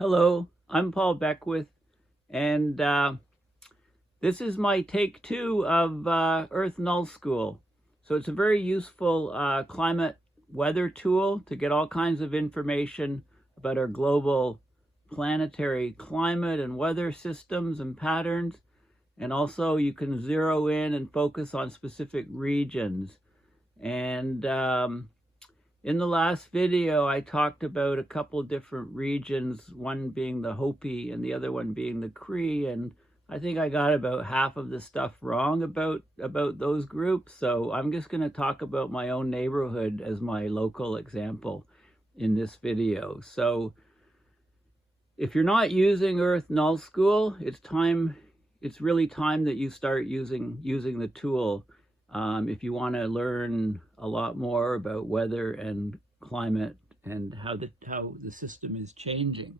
Hello, I'm Paul Beckwith, and this is my take two of Earth NullSchool. So it's a very useful climate weather tool to get all kinds of information about our global planetary climate and weather systems and patterns. And also you can zero in and focus on specific regions. And in the last video, I talked about a couple different regions, one being the Hopi and the other one being the Cree, and I think I got about half of the stuff wrong about those groups. So I'm just going to talk about my own neighborhood as my local example in this video. So if you're not using Earth NullSchool, it's really time that you start using the tool. If you want to learn a lot more about weather and climate and how the system is changing.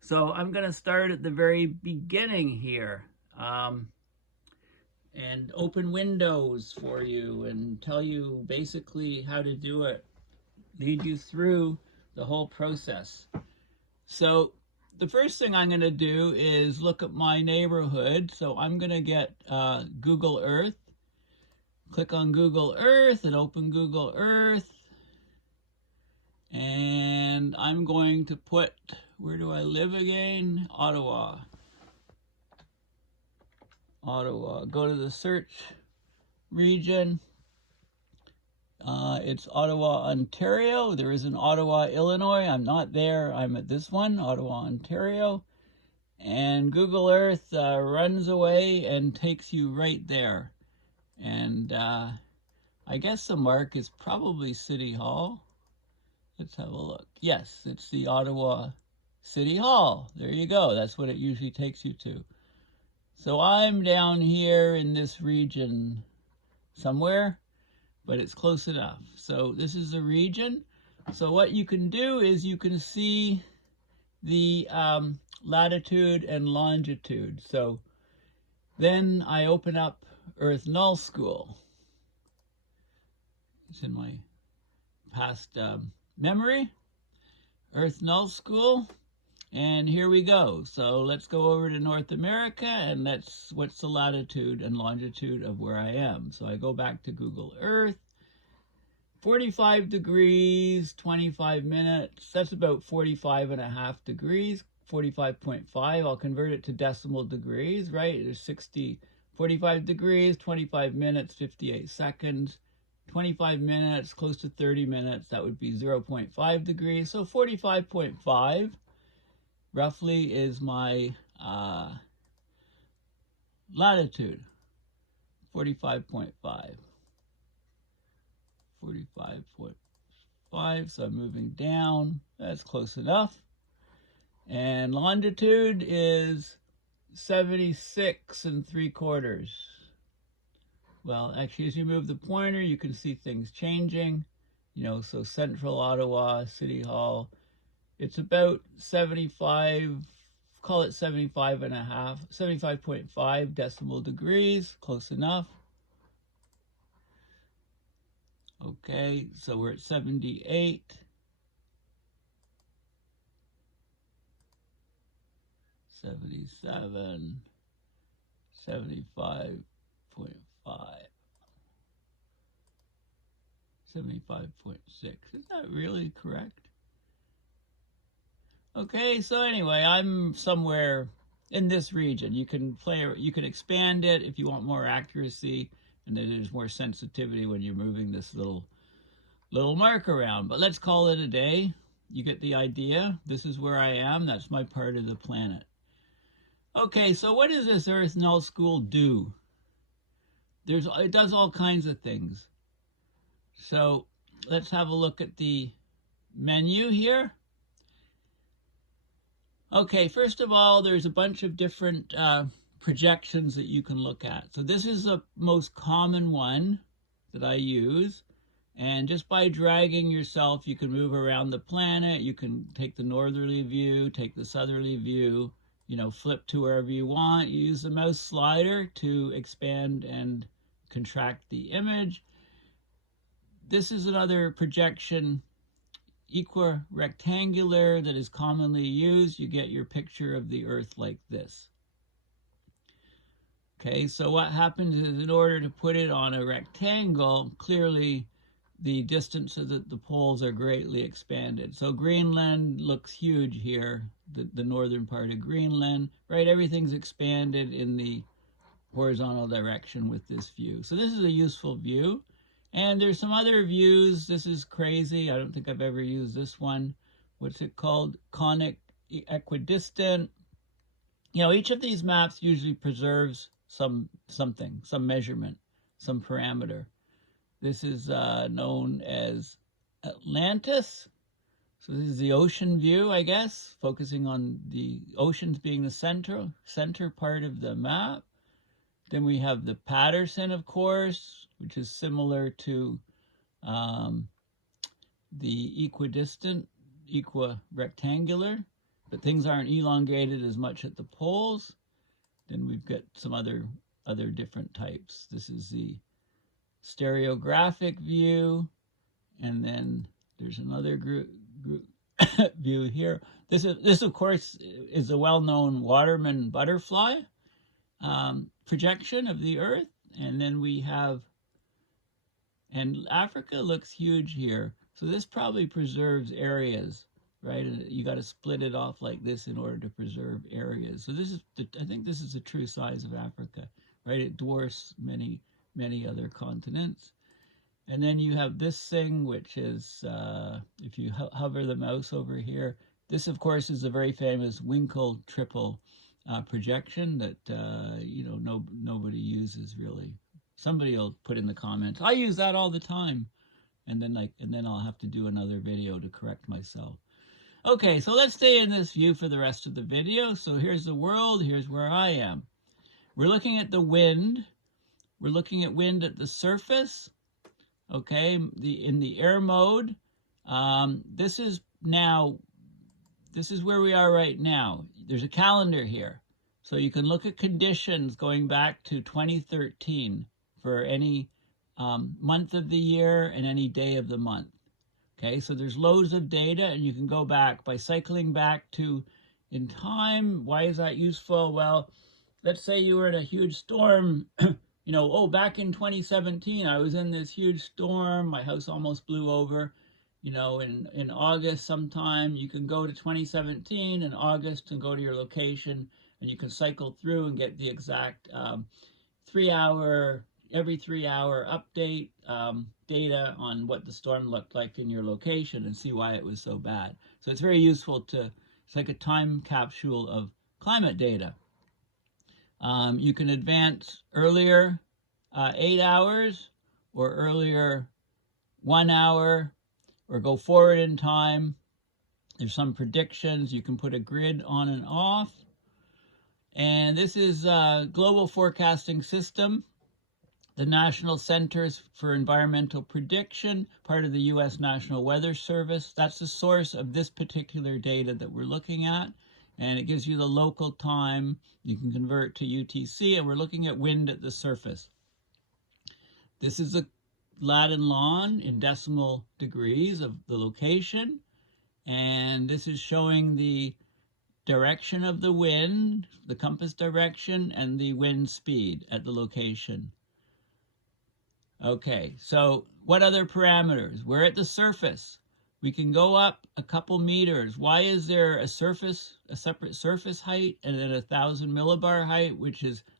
So I'm going to start at the very beginning here and open Windows for you and tell you basically how to do it, lead you through the whole process. So the first thing I'm going to do is look at my neighborhood. So I'm going to get Google Earth. Click on Google Earth and open Google Earth. And I'm going to put, where do I live again? Ottawa. Ottawa. Go to the search region. It's Ottawa, Ontario. There is an Ottawa, Illinois. I'm not there. I'm at this one, Ottawa, Ontario. And Google Earth runs away and takes you right there. And I guess the mark is probably City Hall. Let's have a look. Yes, it's the Ottawa City Hall. There you go. That's what it usually takes you to. So I'm down here in this region somewhere, but it's close enough. So this is the region. So what you can do is you can see the latitude and longitude. So then I open up Earth NullSchool. It's in my past memory. Earth NullSchool. And here we go. So let's go over to North America, and what's the latitude and longitude of where I am. So I go back to Google Earth. 45 degrees, 25 minutes. That's about 45.5 degrees. 45.5. I'll convert it to decimal degrees, right? There's 45 degrees, 25 minutes, 58 seconds. 25 minutes, close to 30 minutes, that would be 0.5 degrees. So 45.5 roughly is my latitude. 45.5. 45.5, so I'm moving down. That's close enough. And longitude is 76 3/4. Well, actually, as you move the pointer, you can see things changing. So central Ottawa, City Hall, it's about 75, call it 75.5 decimal degrees, close enough. Okay, so we're at 78. 77, 75.5, 75.6. Is that really correct? Okay, so anyway, I'm somewhere in this region. You can expand it if you want more accuracy, and then there's more sensitivity when you're moving this little mark around. But let's call it a day. You get the idea. This is where I am. That's my part of the planet. Okay, so what does this Earth NullSchool do? It does all kinds of things. So let's have a look at the menu here. Okay, first of all, there's a bunch of different projections that you can look at. So this is the most common one that I use. And just by dragging yourself, you can move around the planet. You can take the northerly view, take the southerly view, flip to wherever you want. You use the mouse slider to expand and contract the image. This is another projection equirectangular that is commonly used, you get your picture of the Earth like this. Okay, so what happens is in order to put it on a rectangle, clearly the distance of the poles are greatly expanded. So Greenland looks huge here, the northern part of Greenland, right? Everything's expanded in the horizontal direction with this view. So this is a useful view. And there's some other views. This is crazy. I don't think I've ever used this one. What's it called? Conic equidistant. You know, each of these maps usually preserves something, some measurement, some parameter. This is known as Atlantis. So this is the ocean view, I guess, focusing on the oceans being the center part of the map. Then we have the Patterson, of course, which is similar to the equidistant, equirectangular, but things aren't elongated as much at the poles. Then we've got some other different types. This is the stereographic view, and then there's another group view here. This of course is the well-known Waterman butterfly projection of the Earth, and then we have, and Africa looks huge here. So this probably preserves areas, right? And you got to split it off like this in order to preserve areas. So this is, I think this is the true size of Africa, right? It dwarfs many other continents. And then you have this thing, which is, if you hover the mouse over here, this of course is a very famous Winkle triple projection that you know, nobody uses really. Somebody will put in the comments, I use that all the time, and then I'll have to do another video to correct myself. Okay, so let's stay in this view for the rest of the video. So here's the world, here's where I am. We're looking at the wind. We're looking at wind at the surface. Okay, in the air mode. This is where we are right now. There's a calendar here. So you can look at conditions going back to 2013 for any month of the year and any day of the month. Okay, so there's loads of data, and you can go back by cycling back to in time. Why is that useful? Well, let's say you were in a huge storm. You know, oh, back in 2017, I was in this huge storm. My house almost blew over. You know, in August sometime, you can go to 2017 in August and go to your location, and you can cycle through and get the exact every 3 hour update data on what the storm looked like in your location and see why it was so bad. So it's very useful it's like a time capsule of climate data. You can advance earlier 8 hours, or earlier 1 hour, or go forward in time. There's some predictions. You can put a grid on and off. And this is a global forecasting system. The National Centers for Environmental Prediction, part of the U.S. National Weather Service. That's the source of this particular data that we're looking at. And it gives you the local time. You can convert to UTC, and we're looking at wind at the surface. This is a lat and lon in decimal degrees of the location. And this is showing the direction of the wind, the compass direction, and the wind speed at the location. Okay, so what other parameters? We're at the surface. We can go up a couple meters. Why is there a separate surface height and then 1,000 millibar height,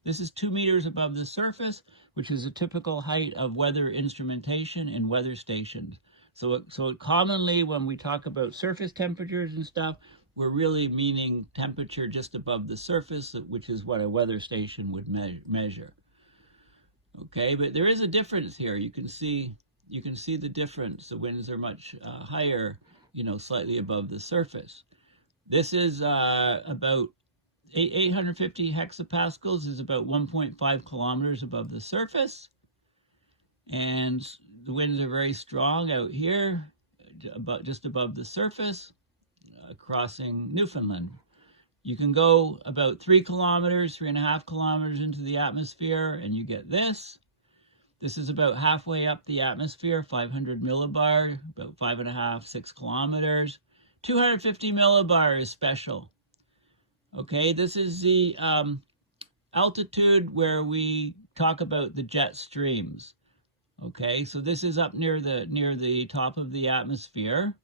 this is 2 meters above the surface, which is a typical height of weather instrumentation in weather stations. So commonly when we talk about surface temperatures and stuff, we're really meaning temperature just above the surface, which is what a weather station would measure. Okay, but there is a difference here. You can see the difference. The winds are much higher, you know, slightly above the surface. This is about 850 hexapascals is about 1.5 kilometers above the surface. And the winds are very strong out here, just above the surface, crossing Newfoundland. You can go about 3 kilometers, 3.5 kilometers into the atmosphere, and you get this. This is about halfway up the atmosphere, 500 millibar, about 5.5, 6 kilometers. 250 millibar is special. Okay, this is the altitude where we talk about the jet streams. Okay, so this is up near the top of the atmosphere.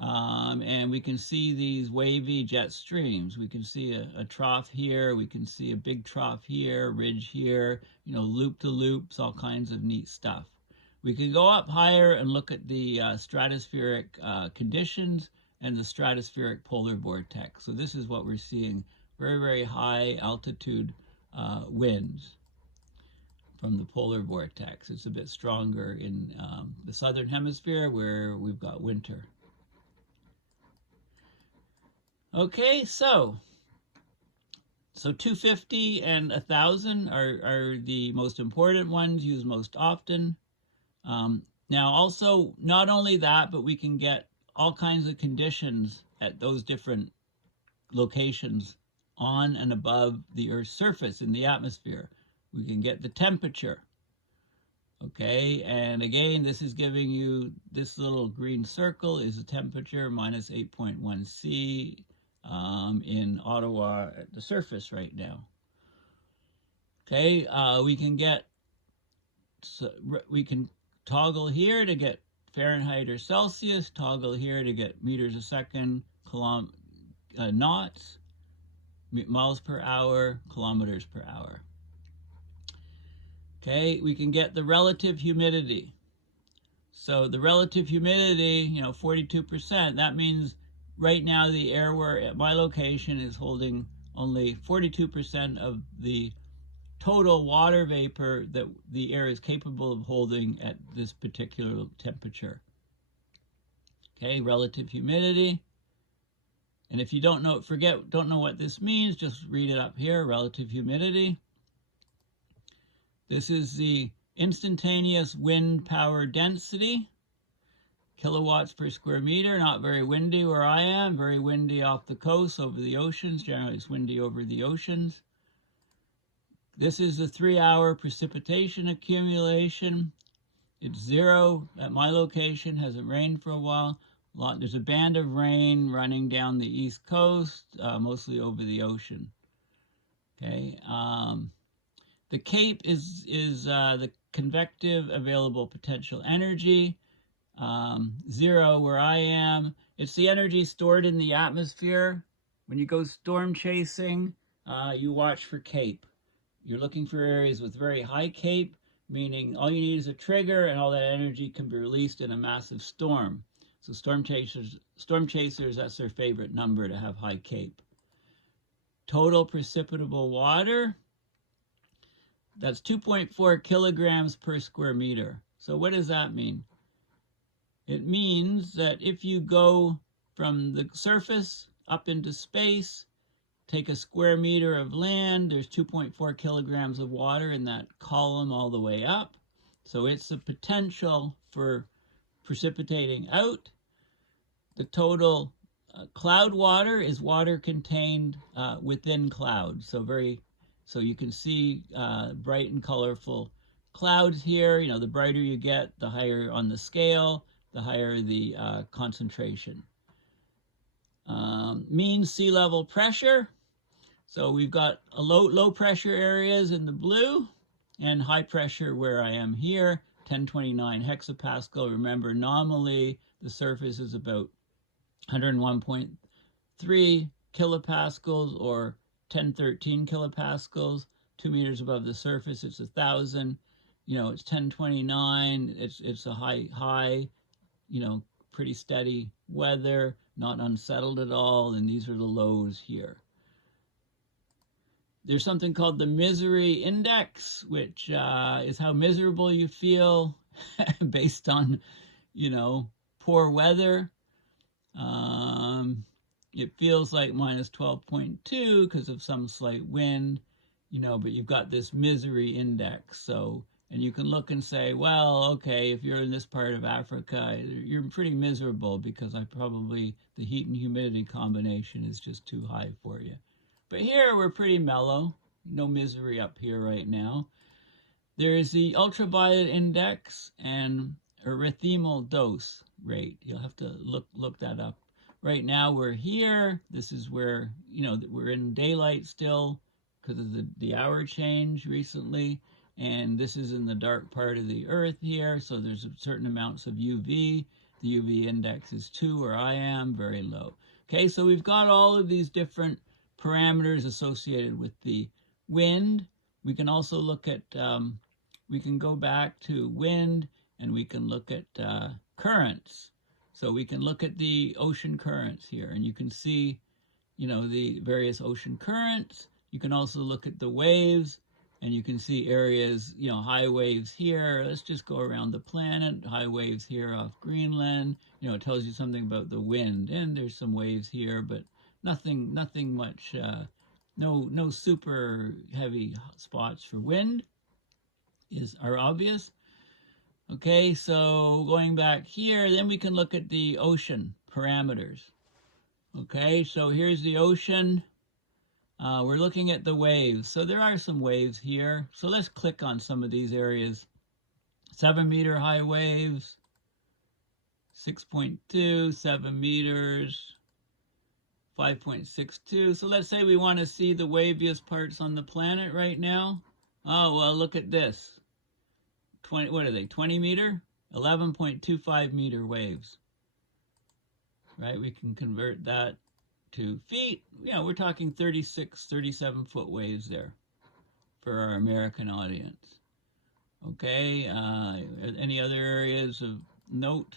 And we can see these wavy jet streams. We can see a trough here. We can see a big trough here, ridge here, loop to loops, all kinds of neat stuff. We can go up higher and look at the stratospheric conditions and the stratospheric polar vortex. So this is what we're seeing, very, very high altitude winds from the polar vortex. It's a bit stronger in the southern hemisphere where we've got winter. Okay, so 250 and 1,000 are the most important ones, used most often. Now also, not only that, but we can get all kinds of conditions at those different locations on and above the Earth's surface in the atmosphere. We can get the temperature. Okay, and again, this is giving you, this little green circle is the temperature, minus 8.1 C. In Ottawa at the surface right now. Okay, we can toggle here to get Fahrenheit or Celsius, toggle here to get meters a second, knots, miles per hour, kilometers per hour. Okay, we can get the relative humidity. So the relative humidity, 42%, that means right now the air at my location is holding only 42% of the total water vapor that the air is capable of holding at this particular temperature. Okay, relative humidity. And if you don't know what this means, just read it up here, relative humidity. This is the instantaneous wind power density. Kilowatts per square meter, not very windy where I am, very windy off the coast, over the oceans. Generally it's windy over the oceans. This is the 3-hour precipitation accumulation. It's 0 at my location, hasn't rained for a while. There's a band of rain running down the east coast, mostly over the ocean. Okay, the CAPE is the convective available potential energy. 0 where I am. It's the energy stored in the atmosphere. When you go storm chasing, you watch for CAPE. You're looking for areas with very high CAPE, meaning all you need is a trigger and all that energy can be released in a massive storm. So storm chasers, that's their favorite number, to have high CAPE. Total precipitable water, that's 2.4 kilograms per square meter. So what does that mean? It means that if you go from the surface up into space, take a square meter of land, there's 2.4 kilograms of water in that column all the way up. So it's the potential for precipitating out. The total cloud water is water contained within clouds. So you can see bright and colorful clouds here. The brighter you get, the higher on the scale, the higher the concentration. Mean sea level pressure. So we've got low pressure areas in the blue and high pressure where I am here, 1029 hexapascal. Remember, nominally the surface is about 101.3 kilopascals or 1013 kilopascals. 2 meters above the surface, it's 1,000. It's 1029. It's a high. Pretty steady weather, not unsettled at all, and these are the lows here. There's something called the misery index, which is how miserable you feel based on, poor weather. It feels like minus 12.2 because of some slight wind, but you've got this misery index. So, and you can look and say, well, okay, if you're in this part of Africa, you're pretty miserable because the heat and humidity combination is just too high for you. But here we're pretty mellow, no misery up here right now. There is the ultraviolet index and erythemal dose rate. You'll have to look that up. Right now we're here. This is where, we're in daylight still because of the hour change recently. And this is in the dark part of the earth here. So there's certain amounts of UV. The UV index is 2 where I am, very low. Okay, so we've got all of these different parameters associated with the wind. We can also look at, we can go back to wind and we can look at currents. So we can look at the ocean currents here and you can see, the various ocean currents. You can also look at the waves and you can see areas, high waves here. Let's just go around the planet. High waves here off Greenland. It tells you something about the wind and there's some waves here, but nothing much, no super heavy spots for wind are obvious. Okay, so going back here, then we can look at the ocean parameters. Okay, so here's the ocean. We're looking at the waves. So there are some waves here. So let's click on some of these areas. 7-meter high waves, 6.2, 7 meters, 5.62. So let's say we want to see the waviest parts on the planet right now. Oh, well, look at this. 20, what are they, 20 meter? 11.25 meter waves. Right, we can convert that to feet. We're talking 36, 37 foot waves there for our American audience. Okay, any other areas of note?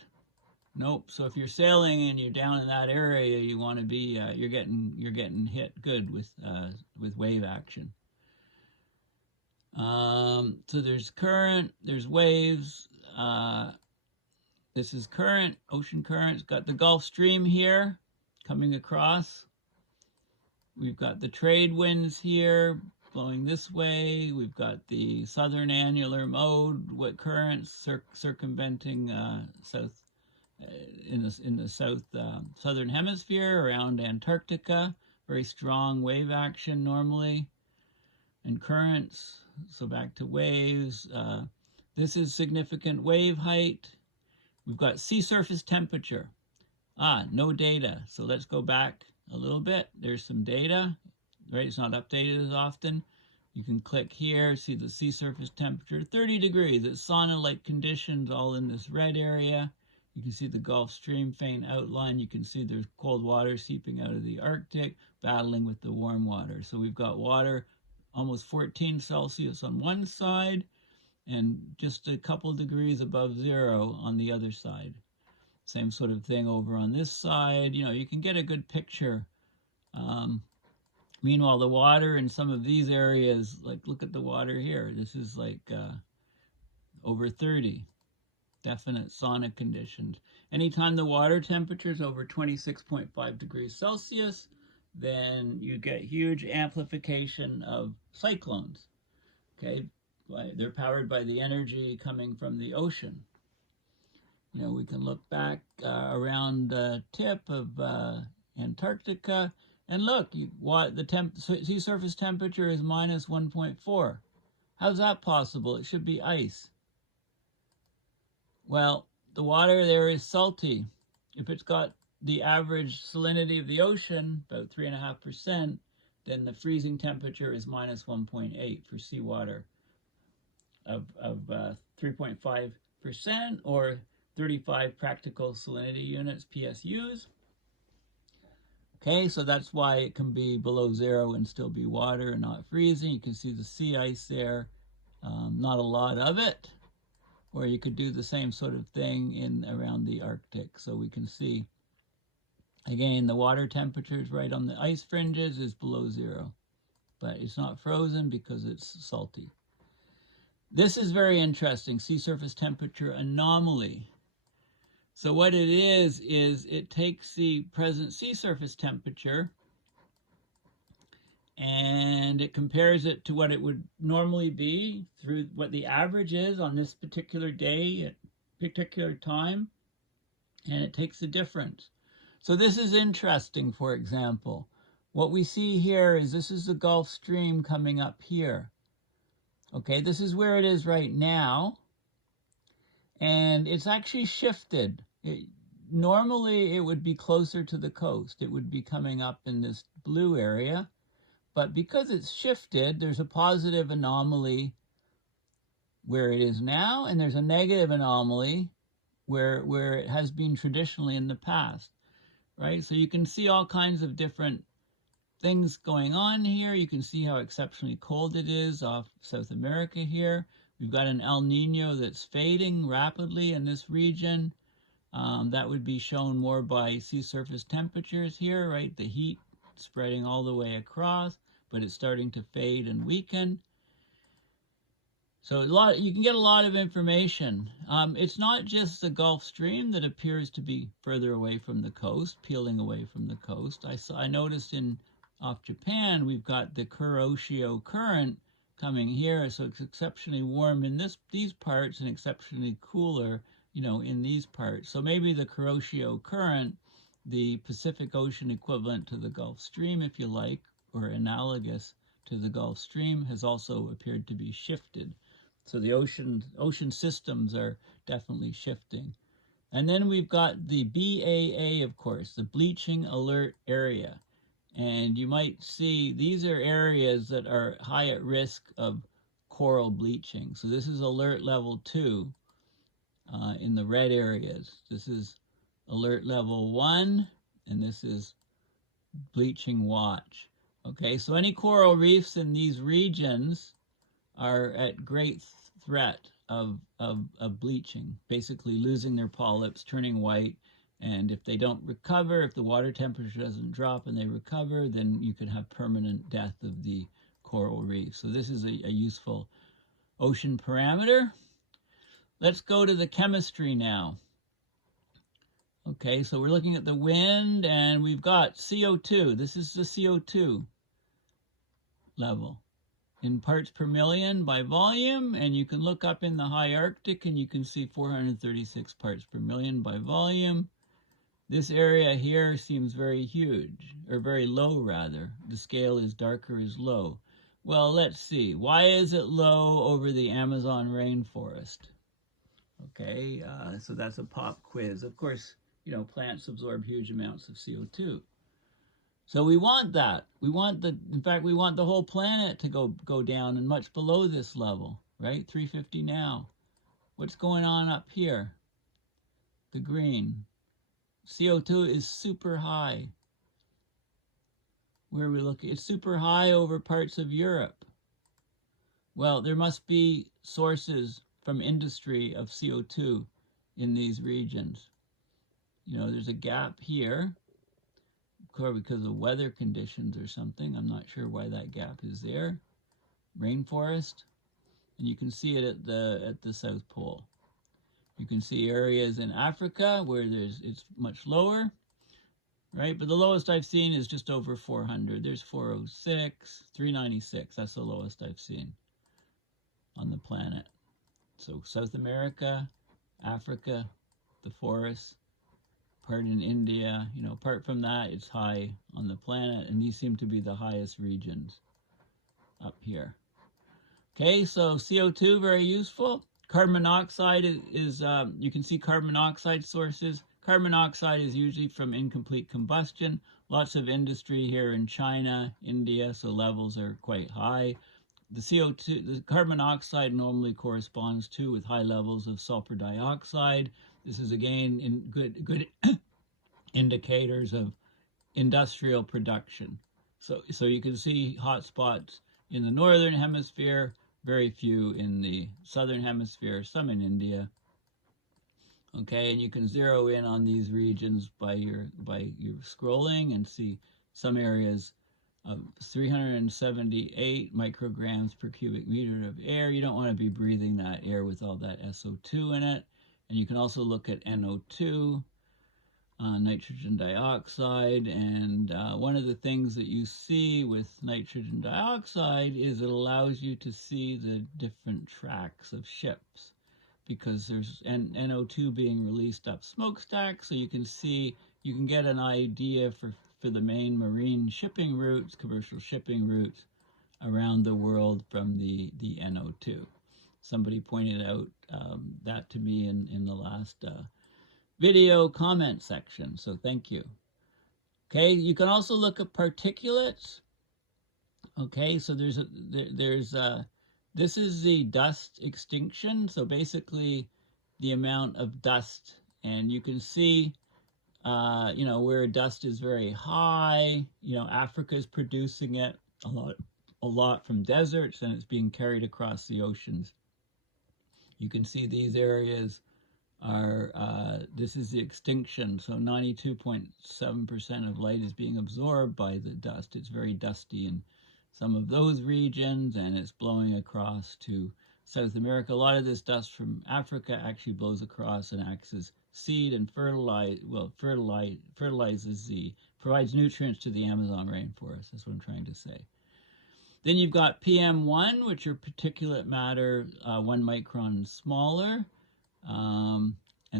Nope. So if you're sailing and you're down in that area, you want to be, you're getting hit good with wave action. So there's current, there's waves. This is current, ocean currents. Got the Gulf Stream here coming across. We've got the trade winds here blowing this way. We've got the southern annular mode, what currents circumventing south in the south southern hemisphere around Antarctica. Very strong wave action normally, and currents. So back to waves. This is significant wave height. We've got sea surface temperature. No data. So let's go back a little bit. There's some data, right? It's not updated as often. You can click here, see the sea surface temperature, 30 degrees. It's sauna-like conditions all in this red area. You can see the Gulf Stream faint outline. You can see there's cold water seeping out of the Arctic, battling with the warm water. So we've got water almost 14 Celsius on one side and just a couple degrees above zero on the other side. Same sort of thing over on this side. You can get a good picture. Meanwhile, the water in some of these areas, like look at the water here. This is like over 30. Definite sauna conditions. Anytime the water temperature is over 26.5 degrees Celsius, then you get huge amplification of cyclones. Okay, they're powered by the energy coming from the ocean. We can look back around the tip of Antarctica, and look, the sea surface temperature is minus 1.4. How's that possible? It should be ice. Well, the water there is salty. If it's got the average salinity of the ocean, about 3.5%, then the freezing temperature is minus 1.8 for seawater of 3.5% or 35 practical salinity units, PSUs. Okay, so that's why it can be below zero and still be water and not freezing. You can see the sea ice there, not a lot of it. Or you could do the same sort of thing around the Arctic. So we can see, again, the water temperatures right on the ice fringes is below zero. But it's not frozen because it's salty. This is very interesting, sea surface temperature anomaly. So what it is it takes the present sea surface temperature and it compares it to what it would normally be through what the average is on this particular day at particular time, and it takes the difference. So this is interesting. For example, what we see here is this is the Gulf Stream coming up here. Okay, this is where it is right now, and it's actually shifted. Normally, it would be closer to the coast. It would be coming up in this blue area, but because it's shifted, there's a positive anomaly where it is now, and there's a negative anomaly where it has been traditionally in the past, right? So you can see all kinds of different things going on here. You can see how exceptionally cold it is off South America here. We've got an El Nino that's fading rapidly in this region. That would be shown more by sea surface temperatures here, right? The heat spreading all the way across, but it's starting to fade and weaken. So you can get a lot of information. It's not just the Gulf Stream that appears to be further away from the coast, peeling away from the coast. I noticed off Japan, we've got the Kuroshio current coming here, so it's exceptionally warm in these parts and exceptionally cooler, in these parts. So maybe the Kuroshio current, the Pacific Ocean equivalent to the Gulf Stream, if you like, or analogous to the Gulf Stream, has also appeared to be shifted. So the ocean systems are definitely shifting. And then we've got the BAA, of course, the bleaching alert area. And you might see these are areas that are high at risk of coral bleaching. So this is alert level 2 in the red areas. This is alert level 1, and this is bleaching watch. Okay, so any coral reefs in these regions are at great threat of bleaching, basically losing their polyps, turning white, and if they don't recover, if the water temperature doesn't drop and they recover, then you could have permanent death of the coral reef. So this is a useful ocean parameter. Let's go to the chemistry now. Okay, so we're looking at the wind, and we've got CO2. This is the CO2 level in parts per million by volume, and you can look up in the high Arctic and you can see 436 parts per million by volume. This area here seems very huge, or very low rather. The scale is darker is low. Well, let's see. Why is it low over the Amazon rainforest? Okay, so that's a pop quiz. Of course, plants absorb huge amounts of CO2. So we want that. In fact, we want the whole planet to go down and much below this level, right? 350 now. What's going on up here? The green. CO2 is super high. Where are we looking? It's super high over parts of Europe. Well, there must be sources from industry of CO2 in these regions. There's a gap here, because of weather conditions or something. I'm not sure why that gap is there. Rainforest, and you can see it at the South Pole. You can see areas in Africa where it's much lower, right? But the lowest I've seen is just over 400. There's 406, 396. That's the lowest I've seen on the planet. So South America, Africa, the forests, part in India, apart from that, it's high on the planet, and these seem to be the highest regions up here. Okay, so CO2, very useful. Carbon monoxide is you can see carbon monoxide sources. Carbon monoxide is usually from incomplete combustion. Lots of industry here in China, India, so levels are quite high. The CO2, the carbon monoxide normally corresponds to with high levels of sulfur dioxide. This is again in good indicators of industrial production. So you can see hot spots in the northern hemisphere, very few in the southern hemisphere, some in India. Okay, and you can zero in on these regions by your scrolling and see some areas of 378 micrograms per cubic meter of air. You don't want to be breathing that air with all that SO2 in it. And you can also look at NO2, nitrogen dioxide, and one of the things that you see with nitrogen dioxide is it allows you to see the different tracks of ships, because there's NO2 being released up smokestacks, so you can get an idea for the main marine shipping routes, commercial shipping routes, around the world from the NO2. Somebody pointed out that to me in the last video comment section, so thank you. Okay, you can also look at particulates. Okay, so this is the dust extinction, so basically the amount of dust, and you can see you know, where dust is very high, you know, Africa is producing it a lot from deserts, and it's being carried across the oceans. You can see these areas are, this is the extinction, so 92.7% of light is being absorbed by the dust. It's very dusty in some of those regions, and it's blowing across to South America. A lot of this dust from Africa actually blows across and acts as seed and fertilizes provides nutrients to the Amazon rainforest. That's what I'm trying to say. Then you've got PM1, which are particulate matter 1 micron smaller. And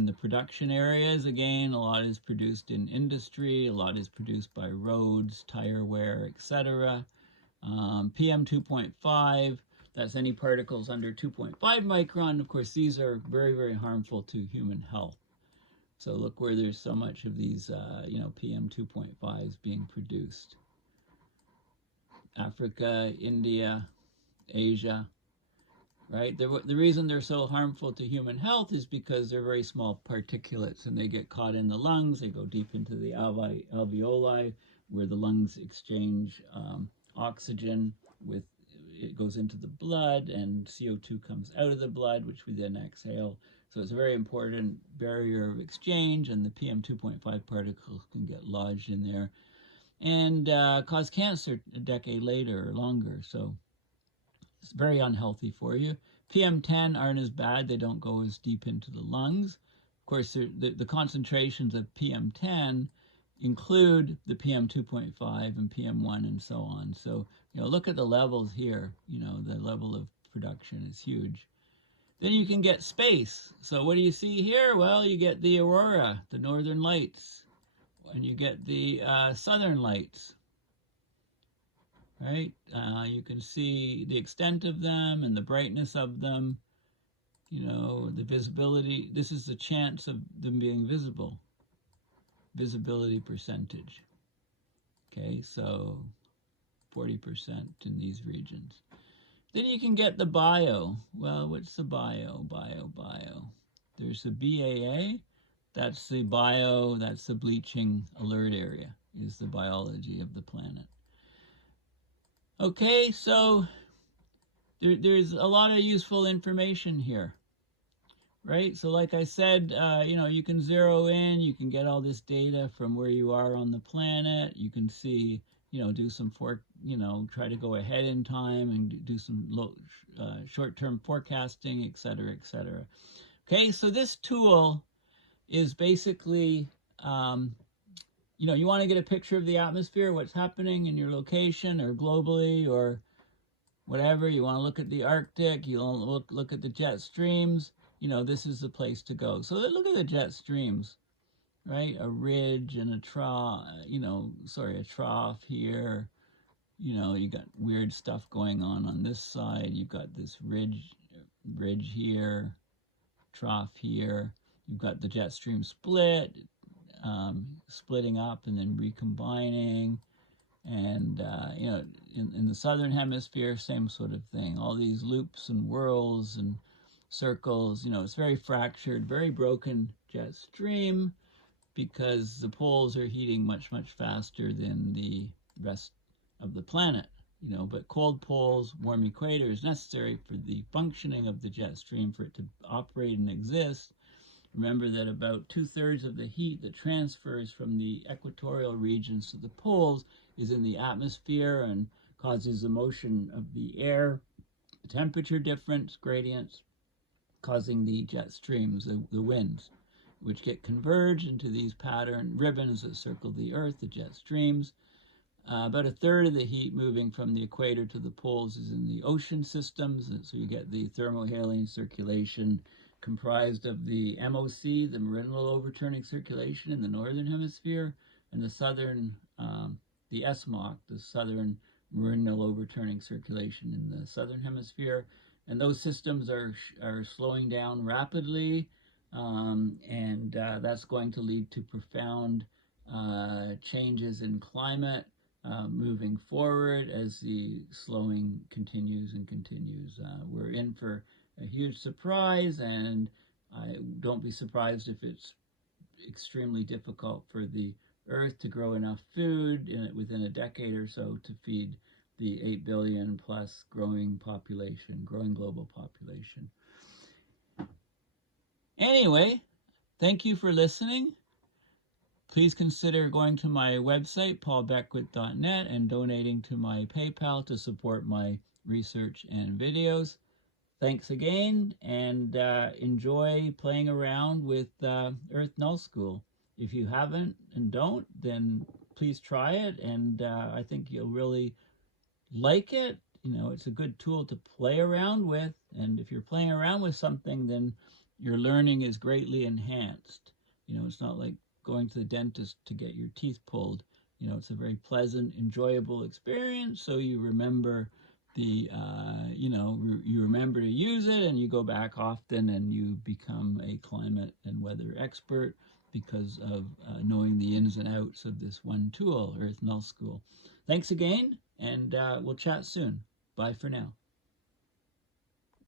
the production areas, again, a lot is produced in industry, a lot is produced by roads, tire wear, etc. PM 2.5, that's any particles under 2.5 micron. Of course, these are very, very harmful to human health. So look where there's so much of these, you know, PM 2.5s being produced. Africa, India, Asia, right? The reason they're so harmful to human health is because they're very small particulates, and they get caught in the lungs. They go deep into the alveoli, where the lungs exchange oxygen with, it goes into the blood, and CO2 comes out of the blood, which we then exhale. So it's a very important barrier of exchange, and the PM 2.5 particles can get lodged in there and cause cancer a decade later or longer. So it's very unhealthy for you. PM10 aren't as bad. They don't go as deep into the lungs. Of course, the concentrations of PM10 include the PM 2.5 and PM1 and so on. So, you know, look at the levels here. You know, the level of production is huge. Then you can get space. So what do you see here? Well, you get the aurora, the northern lights, and you get the southern lights. Right? You can see the extent of them and the brightness of them, you know, the visibility. This is the chance of them being visible, visibility percentage. Okay, so 40% in these regions. Then you can get the bio. Well, what's the bio? There's the BAA. That's the bio, that's the bleaching alert area, is the biology of the planet. Okay, so there's a lot of useful information here, right? So like I said, you know, you can zero in, you can get all this data from where you are on the planet. You can see, you know, do some try to go ahead in time and do some short-term forecasting, etc., etc. Okay, so this tool is basically, you know, you want to get a picture of the atmosphere, what's happening in your location or globally or whatever. You want to look at the Arctic, you want to look at the jet streams, you know, this is the place to go. So look at the jet streams, right? A ridge and a trough, you know, sorry, a trough here. You know, you got weird stuff going on this side. You've got this ridge here, trough here. You've got the jet stream split, splitting up and then recombining. And, you know, in the southern hemisphere, same sort of thing. All these loops and whirls and circles, you know, it's very fractured, very broken jet stream because the poles are heating much, much faster than the rest of the planet. You know, but cold poles, warm equator is necessary for the functioning of the jet stream, for it to operate and exist. Remember that about 2/3 of the heat that transfers from the equatorial regions to the poles is in the atmosphere and causes the motion of the air, temperature difference, gradients, causing the jet streams, the winds, which get converged into these pattern ribbons that circle the Earth, the jet streams. About 1/3 of the heat moving from the equator to the poles is in the ocean systems, and so you get the thermohaline circulation comprised of the MOC, the meridional overturning circulation in the northern hemisphere, and the southern, the SMOC, the southern marine overturning circulation in the southern hemisphere, and those systems are slowing down rapidly, and that's going to lead to profound changes in climate moving forward as the slowing continues and continues. We're in for a huge surprise, and don't be surprised if it's extremely difficult for the Earth to grow enough food within a decade or so to feed the 8 billion plus growing global population. Anyway, thank you for listening. Please consider going to my website, paulbeckwith.net, and donating to my PayPal to support my research and videos. Thanks again, and enjoy playing around with Earth NullSchool. If you haven't and don't, then please try it, and I think you'll really like it. You know, it's a good tool to play around with, and if you're playing around with something, then your learning is greatly enhanced. You know, it's not like going to the dentist to get your teeth pulled. You know, it's a very pleasant, enjoyable experience, so you remember you remember to use it, and you go back often, and you become a climate and weather expert because of knowing the ins and outs of this one tool, Earth NullSchool. Thanks again, and we'll chat soon. Bye for now.